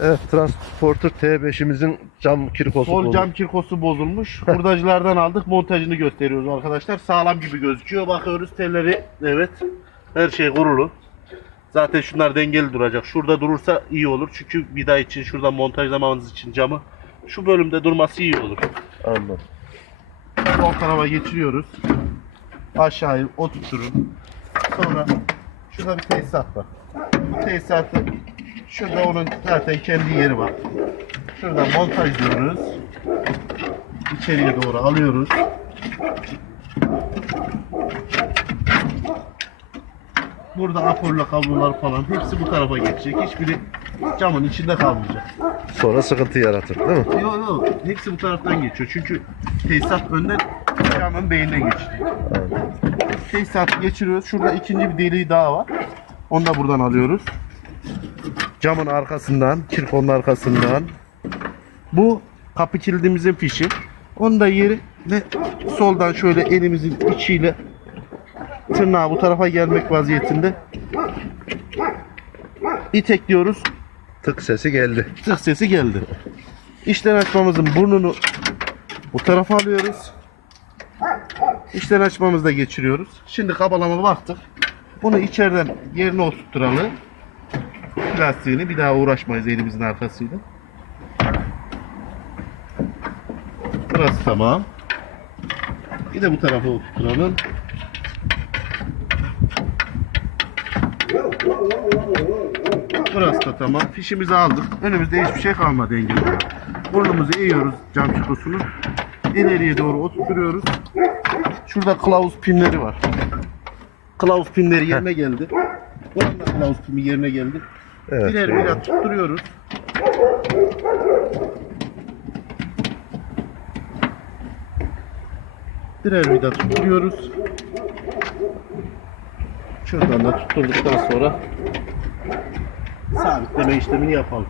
Evet Transporter T5'imizin cam kirkosu Sol cam kirkosu bozulmuş. Hurdacılardan aldık. Montajını gösteriyoruz arkadaşlar. Sağlam gibi gözüküyor. Bakıyoruz telleri. Evet. Her şey kurulu. Zaten şunlar dengeli duracak. Şurada durursa iyi olur. Çünkü vida için şurada montajlamanız için camı şu bölümde durması iyi olur. Anladım. Sol tarafa geçiriyoruz. Aşağıya oturturun. Sonra şurada bir tesisat var. Bu tesisatı şurada onun zaten kendi yeri var. Şurada montajlıyoruz. İçeriye doğru alıyoruz. Burada aporla kablolar falan hepsi bu tarafa geçecek. Hiçbiri camın içinde kalmayacak. Sonra sıkıntı yaratır değil mi? Yok yok hepsi bu taraftan geçiyor. Çünkü tesisat önden camın beynine geçiyor. Anladım. Tesisatı geçiriyoruz. Şurada ikinci bir deliği daha var. Onu da buradan alıyoruz. Camın arkasından, kirkonun arkasından. Bu kapı kilidimizin fişi. Onun da yeri ve soldan şöyle elimizin içiyle tırnağı bu tarafa gelmek vaziyetinde itekliyoruz. Tık sesi geldi. tık sesi geldi. İşten açmamızın burnunu bu tarafa alıyoruz. İşten açmamızda geçiriyoruz. Şimdi kabalama baktık. Bunu içeriden yerine oturtturalım. Plastiğini bir daha uğraşmayız elimizin arkasıyla. Burası tamam. Bir de bu tarafa oturtturalım. Burası da tamam. Fişimizi aldık. Önümüzde hiçbir şey kalmadı engel olarak. Burnumuzu eğiyoruz cam çıkosunu. İleriye doğru oturtuyoruz. Şurada kılavuz pinleri var. Kılavuz pinleri yerine geldi. Buranın kılavuz pimi yerine geldi. Evet. Birer birer tutturuyoruz. Birer vida tutturuyoruz. Şuradan da tutturduktan sonra sabitleme işlemini yapalım.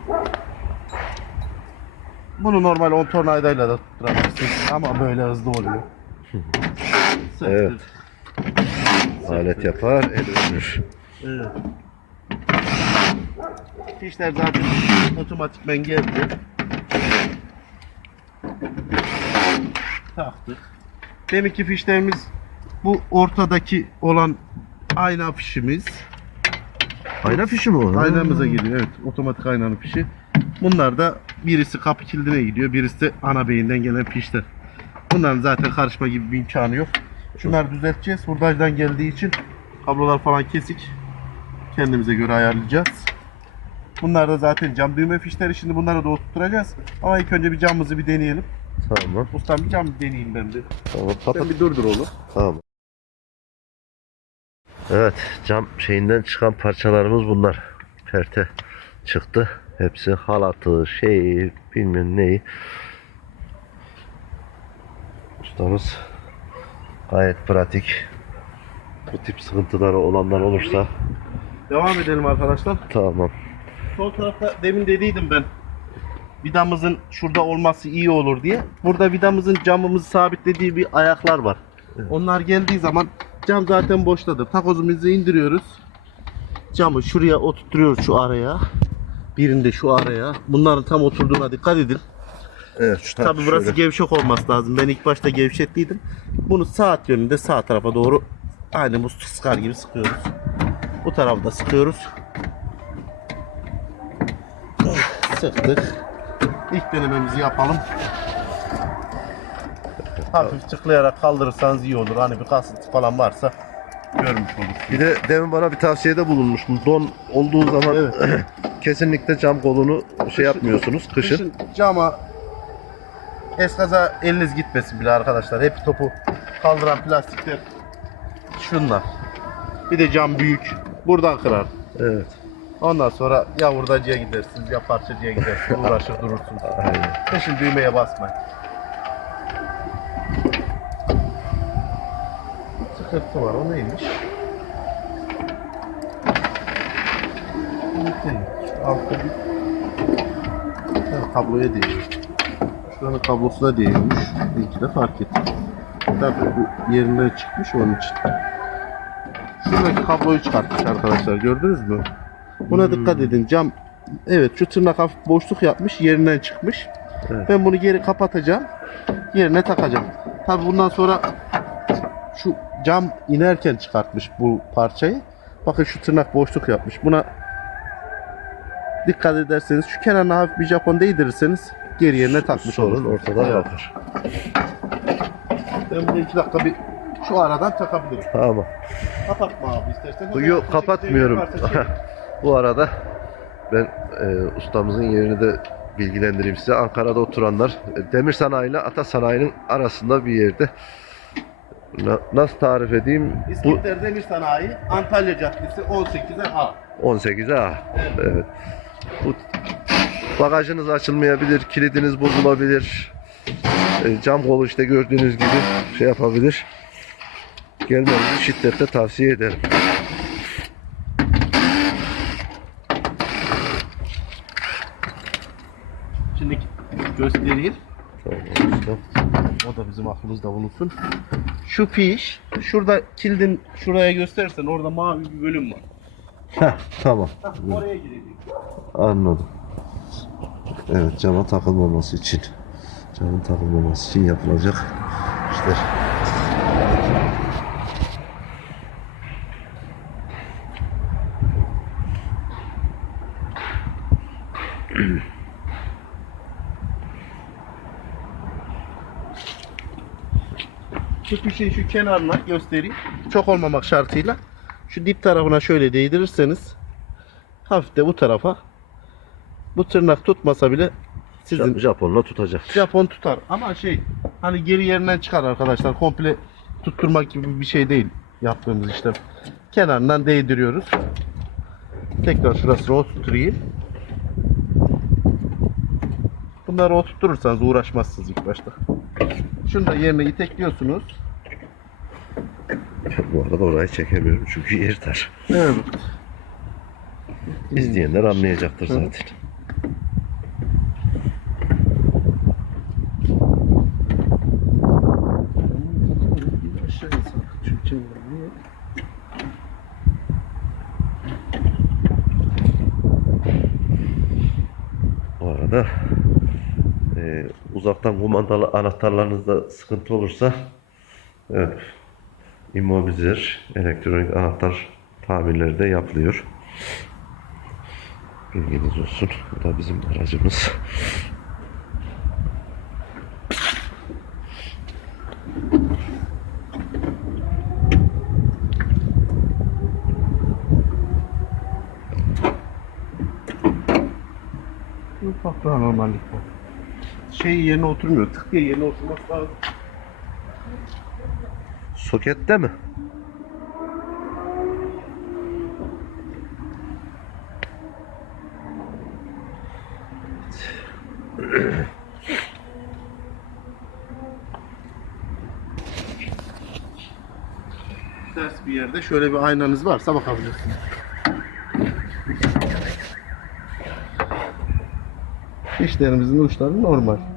Bunu normal 10 tornavidayla da tutturabilirsiniz ama böyle hızlı oluyor. Evet. Alet yapar, el ölür. Evet. Fişler zaten otomatikmen geldi. Taktık. Deminki fişlerimiz bu ortadaki olan ayna fişimiz. Ayna fişi mi o? Aynamıza geliyor evet. Otomatik aynanın fişi. Bunlar da birisi kapı kilidine gidiyor. Birisi de ana beyinden gelen fişler. Bunların zaten karışma gibi bir imkanı yok. Şunları düzelteceğiz. Hurdacdan geldiği için kablolar falan kesik. Kendimize göre ayarlayacağız. Bunlar da zaten cam düğme fişleri. Şimdi bunları da oturtacağız. Ama ilk önce bir camımızı bir deneyelim. Tamam. Ustam bir cam deneyeyim ben de. Tamam. Sen bir durdur oğlum. Tamam. Evet, cam şeyinden çıkan parçalarımız bunlar. Perte çıktı. Hepsi halatı, şeyi, bilmem neyi. Ustamız gayet pratik. Bu tip sıkıntıları olanlar olursa Devam edelim arkadaşlar. tamam. Sol tarafta demin dediydim ben. Vidamızın şurada olması iyi olur diye. Burada vidamızın camımızı sabitlediği bir ayaklar var. Onlar geldiği zaman cam zaten boştadır. Takozumuzu indiriyoruz. Camı şuraya oturtuyoruz şu araya. Birinde şu araya. Bunların tam oturduğuna dikkat edin. Evet, şu Tabi burası gevşek olması lazım. Ben ilk başta gevşetliydim. Bunu saat yönünde sağ tarafa doğru aynı muz sıkar gibi sıkıyoruz. Bu tarafı da sıkıyoruz. Sıktık. İlk denememizi yapalım. Hafif tıklayarak kaldırırsanız iyi olur. Hani bir kasıntı falan varsa görmüş olursunuz. Bir de demin bana bir tavsiyede bulunmuştum. Don olduğu zaman Evet. kesinlikle cam kolunu şey yapmıyorsunuz kışın. Kışın cama eskaza eliniz gitmesin bile arkadaşlar. Hep topu kaldıran plastikler şunlar. Bir de cam büyük. Buradan kırar. Evet. Ondan sonra ya hurdacıya gidersiniz ya parçacıya gidersiniz. Uğraşır durursunuz. Aynen. Kışın düğmeye basmayın. Sıkıntı var. O neymiş? Altta bir Ha, kabloya değiyor. Şuranın kablosuna değiyormuş. İyi de fark ettim. Tabii bu yerinden çıkmış onun için. Şuradaki kabloyu çıkartmış arkadaşlar gördünüz mü? Buna dikkat edin. Cam Evet şu tırnak hafif boşluk yapmış yerinden çıkmış. Evet. Ben bunu geri kapatacağım. Yerine takacağım. Tabi bundan sonra şu cam inerken çıkartmış bu parçayı. Bakın şu tırnak boşluk yapmış. Buna dikkat ederseniz şu kenarına hafif bir Japon değdirirseniz geri yerine takmış Sorun olursunuz. Evet. kalkar. Ben bunu iki dakika bir şu aradan takabilirim. Tamam. Kapatma abi istersen. Yok kapatmıyorum. Bu arada ben e, ustamızın yerini de bilgilendireyim size. Ankara'da oturanlar e, demir sanayi ile ata sanayinin arasında bir yerde. Na- nasıl tarif edeyim? Bu İskender Demir Sanayi Antalya Caddesi 18'e A. 18'e A. Evet. Bu bagajınız açılmayabilir, kilidiniz bozulabilir. E, cam kolu işte gördüğünüz gibi şey yapabilir. Gelmenizi şiddetle tavsiye ederim. Şimdi göstereyim. Tamam, ustam. Da bizim aklımızda bulunsun. Şu fiş, şurada kilidin şuraya gösterirsen orada mavi bir bölüm var. Heh, tamam. Hah, oraya girecek. Anladım. Evet cama takılmaması için. Camın takılmaması için yapılacak işler. Şu fişin şu kenarına göstereyim. Çok olmamak şartıyla. Şu dip tarafına şöyle değdirirseniz hafif de bu tarafa bu tırnak tutmasa bile sizin Ja- Japonla tutacak. Japon tutar ama şey hani geri yerinden çıkar arkadaşlar komple tutturmak gibi bir şey değil yaptığımız işlem. Kenarından değdiriyoruz. Tekrar şurasını oturtayım. Bunları oturturursanız uğraşmazsınız ilk başta. Şunu da yerine itekliyorsunuz. Bu arada orayı çekemiyorum çünkü yer dar. Evet. İzleyenler anlayacaktır zaten. Çevirmeyi. Bu arada e, uzaktan kumandalı anahtarlarınızda sıkıntı olursa evet immobilizer elektronik anahtar tamirleri de yapılıyor. Bilginiz olsun. Bu da bizim aracımız. Ufak bir anormallik bu. Şey yerine oturmuyor. Tık diye yerine oturması lazım. Sokette mi? Ters bir yerde şöyle bir aynanız varsa bakabilirsiniz. Fişlerimizin uçları normal.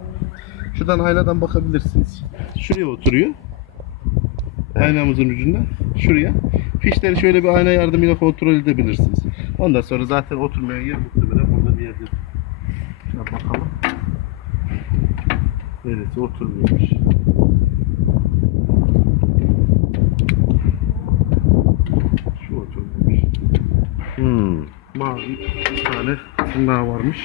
Şuradan aynadan bakabilirsiniz. Şuraya oturuyor. Aynamızın ucunda. Şuraya. Fişleri şöyle bir ayna yardımıyla kontrol edebilirsiniz. Ondan sonra zaten oturmayan yer muhtemelen burada bir yerde. Şuna bakalım. Neresi oturmuyormuş. Şu oturmuyormuş. Hmm. Mavi bir tane tırnağı varmış.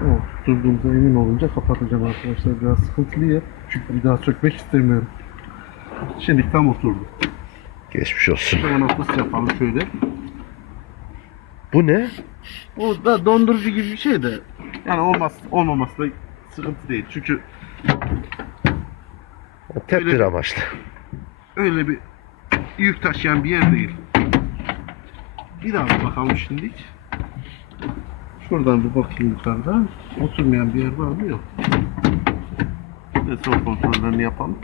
O tutturduğumuza emin olunca kapatacağım arkadaşlar. Biraz sıkıntılı yer. Çünkü bir daha sökmek istemiyorum. Şimdi tam oturdu. Geçmiş olsun. Hemen fıs yapalım şöyle. Bu ne? O da dondurucu gibi bir şey de yani olmaz olmaması da sıkıntı değil. Çünkü Tedbir Öyle- amaçlı. öyle bir yük taşıyan bir yer değil. Bir daha bakalım şimdi. Şuradan bir bakayım yukarıdan. Oturmayan bir yer var mı? Yok. Ve son kontrollerini yapalım.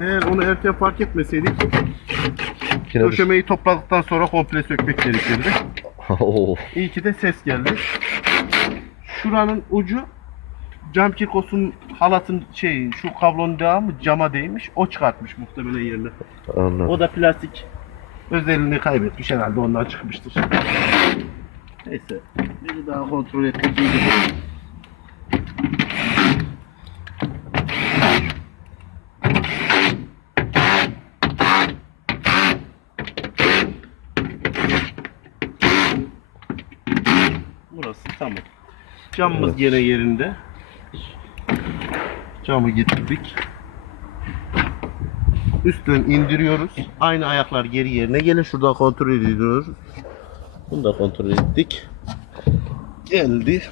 Eğer onu erken fark etmeseydik Yine döşemeyi topladıktan sonra komple sökmek gerekirdi. Oo. İyi ki de ses geldi. Şuranın ucu cam kirkosun halatın şey şu kablonun devamı cama değmiş. O çıkartmış muhtemelen yerine. Anladım. O da plastik özelliğini kaybetmiş herhalde ondan çıkmıştır. Neyse. Bir daha kontrol iyidir. Burası tamam. Camımız Evet. gene yerinde. Camı getirdik. Üstten indiriyoruz. Aynı ayaklar geri yerine gelir. Şurada kontrol ediyoruz. Bunu da kontrol ettik. Geldi.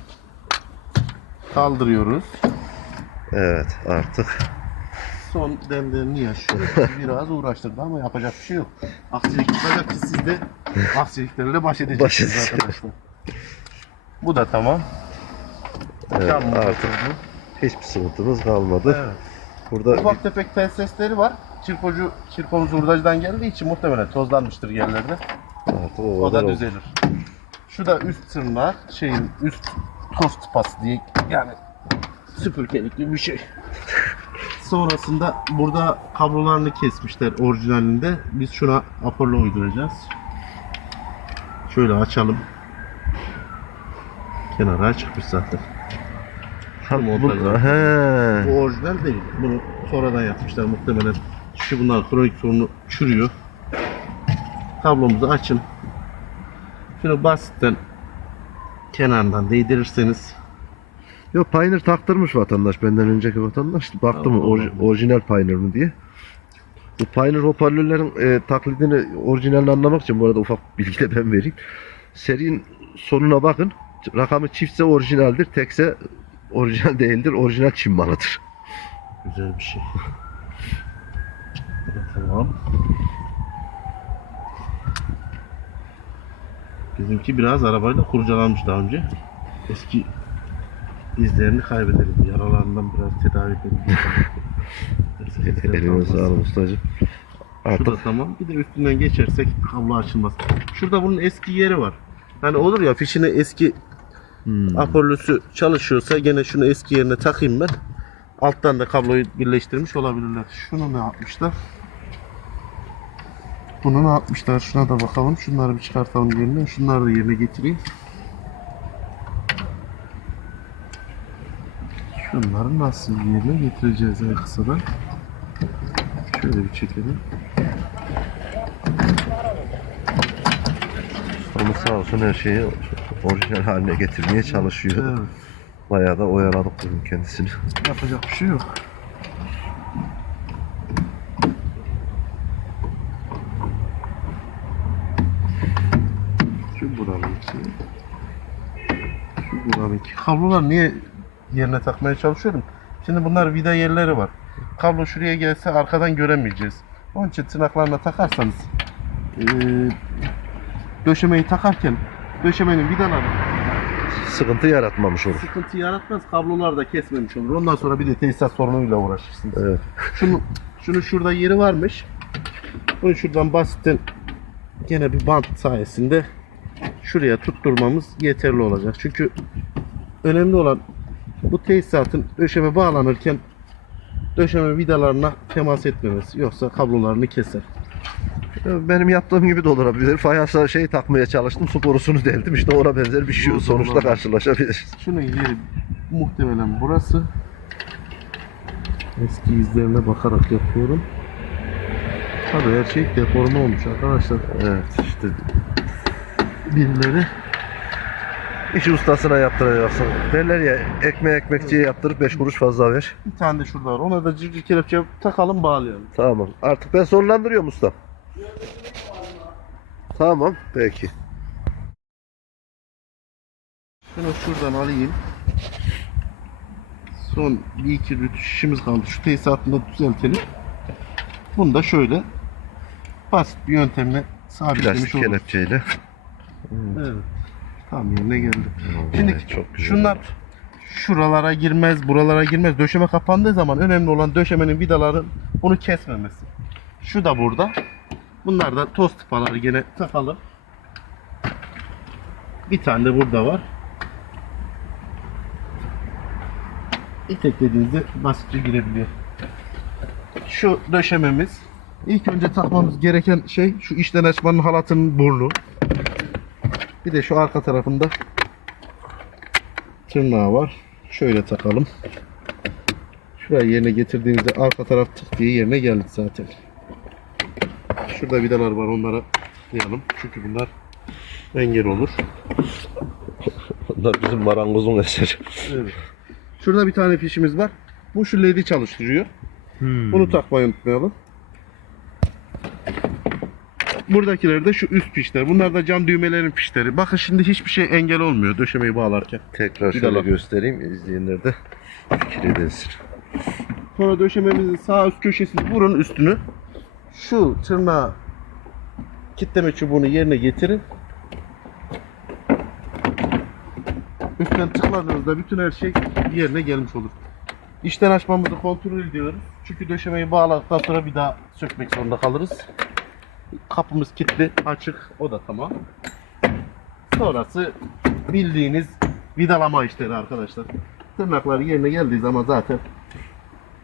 Kaldırıyoruz. Evet artık. Son demlerini yaşıyoruz. Biraz uğraştırdı ama yapacak bir şey yok. Aksilik çıkacak ki siz de aksiliklerle baş edeceksiniz Baş arkadaşlar. Bu da tamam. Evet, artık oturdu. hiçbir sıkıntımız kalmadı. Evet. Burada Ufak tefek tel sesleri var. Çırpocu, çırpomuz hurdacıdan geldiği için muhtemelen tozlanmıştır yerlerde. artık o, O kadar da oldu. düzelir. Şu da üst tırnak, şeyin üst tost tıpası diye yani süpürgelikli bir şey. Sonrasında burada kablolarını kesmişler orijinalinde. Biz şuna Apollo uyduracağız. Şöyle açalım. Kenara çıkmış zaten. Ha, montajlar. he. Bu orijinal değil. Bunu sonradan yapmışlar muhtemelen. Çünkü bunlar kronik sorunu çürüyor. Kablomuzu açın. Şunu basitten kenardan değdirirseniz Yo Pioneer taktırmış vatandaş benden önceki vatandaş. Baktım Allah orji- orijinal Pioneer mi diye. Bu Pioneer hoparlörlerin e, taklidini orijinalini anlamak için bu arada ufak bilgi de ben vereyim. Serinin sonuna bakın. Rakamı çiftse orijinaldir, tekse orijinal değildir. Orijinal Çin malıdır. güzel bir şey. tamam. Bizimki biraz arabayla kurcalanmış daha önce. Eski izlerini kaybedelim. Yaralarından biraz tedavi edelim. Kalmasın. sağlık ustacığım. Artık da tamam. Bir de üstünden geçersek kablo açılmaz. Şurada bunun eski yeri var. Hani olur ya fişine eski hmm, Apollo'su çalışıyorsa gene şunu eski yerine takayım ben. Alttan da kabloyu birleştirmiş olabilirler. Şunu ne yapmışlar? Bunu ne yapmışlar? Şuna da bakalım. Şunları bir çıkartalım yerine. Şunları da yerine getireyim. Şunları nasıl yerine getireceğiz en kısadan? Şöyle bir çekelim. ustamız sağ olsun her şeyi orijinal haline getirmeye çalışıyor. Evet. Bayağı da oyaladık bugün kendisini. Yapacak bir şey yok. Şu buranınki. Şu buranınki. Kablolar niye yerine takmaya çalışıyorum? Şimdi bunlar vida yerleri var. Kablo şuraya gelse arkadan göremeyeceğiz. Onun için tırnaklarına takarsanız eee, döşemeyi takarken döşemenin vidaları Sıkıntı yaratmamış olur. sıkıntı yaratmaz. Kablolar da kesmemiş olur. Ondan sonra bir de tesisat sorunuyla uğraşırsınız. Evet. Şunu, şunu şurada yeri varmış. Bunu şuradan basitten gene bir bant sayesinde şuraya tutturmamız yeterli olacak. Çünkü önemli olan bu tesisatın döşeme bağlanırken döşeme vidalarına temas etmemesi. Yoksa kablolarını keser. Benim yaptığım gibi de olabilir. Fayansa şey takmaya çalıştım. Su borusunu deldim. İşte ona benzer bir şey Bu sonuçta durumlarda- karşılaşabiliriz. Şunun yeri muhtemelen burası. Eski izlerine bakarak yapıyorum. Tabii her şey deforme olmuş arkadaşlar. Evet işte Birileri işi ustasına yaptıracaksın. Derler ya ekmeği ekmekçiye yaptırıp 5 kuruş fazla ver. bir tane de şurada var. Ona da civciv kelepçe takalım bağlayalım. Tamam. Artık ben sonlandırıyorum usta. Tamam. Peki. Şunu şuradan alayım. Son bir iki rütüş işimiz kaldı. Şu tesisatını da düzeltelim. Bunu da şöyle basit bir yöntemle sabitlemiş Plastik oluruz. kelepçeyle. Evet. Tam yerine geldi. Şimdi çok güzel. Şunlar şuralara girmez, buralara girmez. Döşeme kapandığı zaman önemli olan döşemenin vidaların bunu kesmemesi. Şu da burada. Bunlar da toz tıpaları gene takalım. Bir tane de burada var. İteklediğinizde basitçe girebiliyor. Şu döşememiz. İlk önce takmamız gereken şey şu içten açmanın halatının burnu. Bir de şu arka tarafında tırnağı var. Şöyle takalım. Şurayı yerine getirdiğimizde arka taraf tık diye yerine geldi zaten. Şurada vidalar var onlara tıklayalım. Çünkü bunlar engel olur. Bunlar bizim marangozun eseri. Evet. Şurada bir tane fişimiz var. Bu şu led'i çalıştırıyor. Bunu takmayı unutmayalım. Buradakiler de şu üst pişler. Bunlar da cam düğmelerin pişleri. Bakın şimdi hiçbir şey engel olmuyor döşemeyi bağlarken. Tekrar Bir şöyle göstereyim. izleyenler de fikir edilsin. Sonra döşememizin sağ üst köşesini vurun üstünü. Şu tırnağı kitleme çubuğunu yerine getirin. Üstten tıkladığınızda bütün her şey yerine gelmiş olur. İşten açmamızı kontrol ediyoruz. Çünkü döşemeyi bağladıktan sonra bir daha sökmek zorunda kalırız. Kapımız kilitli, açık. O da tamam. Sonrası bildiğiniz vidalama işleri arkadaşlar. Tırnaklar yerine geldiği zaman zaten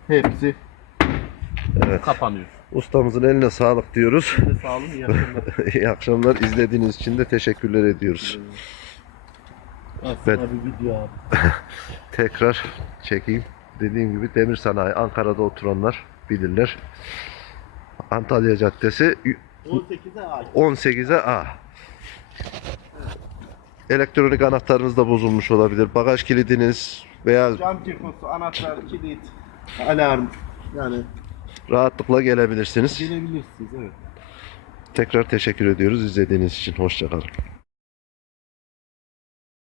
hepsi Evet. kapanıyor. Ustamızın eline sağlık diyoruz. Sağ olun, iyi akşamlar. İyi akşamlar. İzlediğiniz için de teşekkürler ediyoruz. Ben- Aslında bir video abi. Tekrar çekeyim. Dediğim gibi demir sanayi Ankara'da oturanlar bilirler. Antalya Caddesi 18'e ait. 18'e A. Elektronik anahtarınız da bozulmuş olabilir. Bagaj kilidiniz veya Cam kirkosu, anahtar, kilit, alarm. Yani rahatlıkla gelebilirsiniz. gelebilirsiniz evet. Tekrar teşekkür ediyoruz izlediğiniz için. Hoşçakalın.